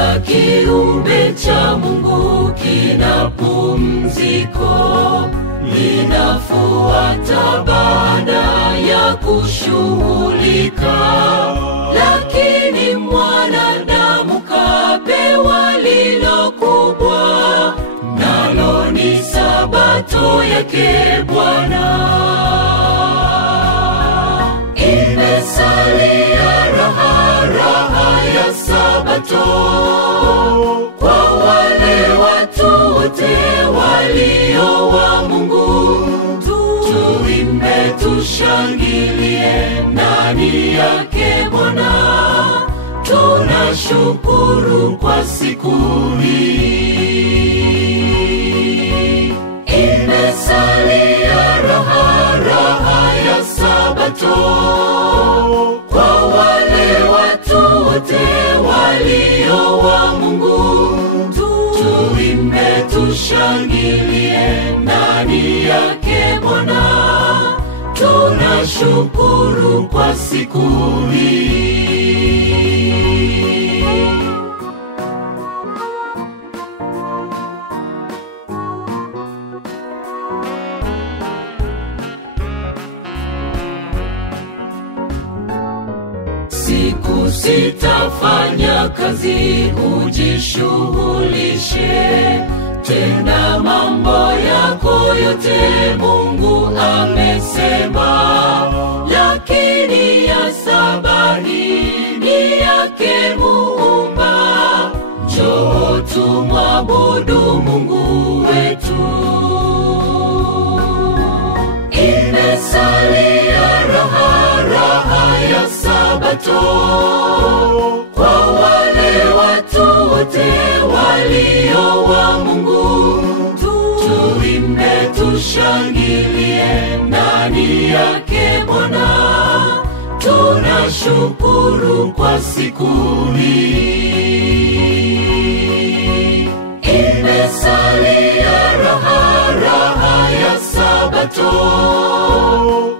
kila kiumbe cha Mungu kina pumziko, linafuata baada ya kushughulika. Lakini mwanadamu kapewa lilo kubwa, nalo ni sabato yake Bwana. Imesalia raha ya sabato kwa wale watu wote walio wa Mungu. Tuimbe, tushangilie ndani yake Bwana. Tunashukuru kwa siku hii. Imesalia raha ya sabato kwa wale watu wote walio wa Mungu. Tuimbe, tushangilie ndani yake Bwana. Tunashukuru kwa siku hii. Siku sitafanya kazi, ujishughulishe, tenda mambo yako yote Mungu amesema. Lakini ya saba ni yake Muumba, njoo tumwabudu Mungu wetu. Imesalia raha ya sabato kwa wale watu wote walio wa Mungu. Tuimbe, tushangilie ndani yake Bwana. Tunashukuru kwa siku hii. Imesalia raha ya sabato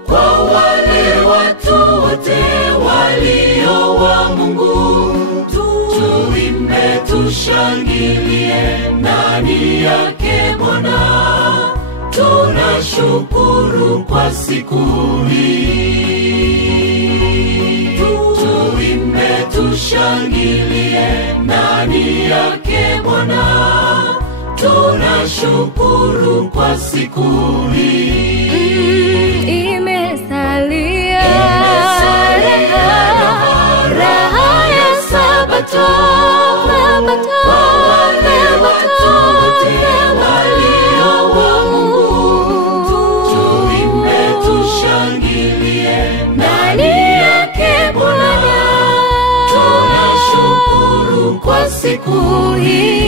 kwa wale watu wote walio wa Mungu. Tuimbe, tushangilie ndani yake Bwana. Tunashukuru kwa siku hii. Tuimbe, tushangilie ndani yake Bwana. Tunashukuru kwa siku hii. Imesalia raha ya sabato kwa wale watu wote walio wa Mungu. Tuimbe, tushangilie ndani yake Bwana. Tunashukuru kwa siku hii.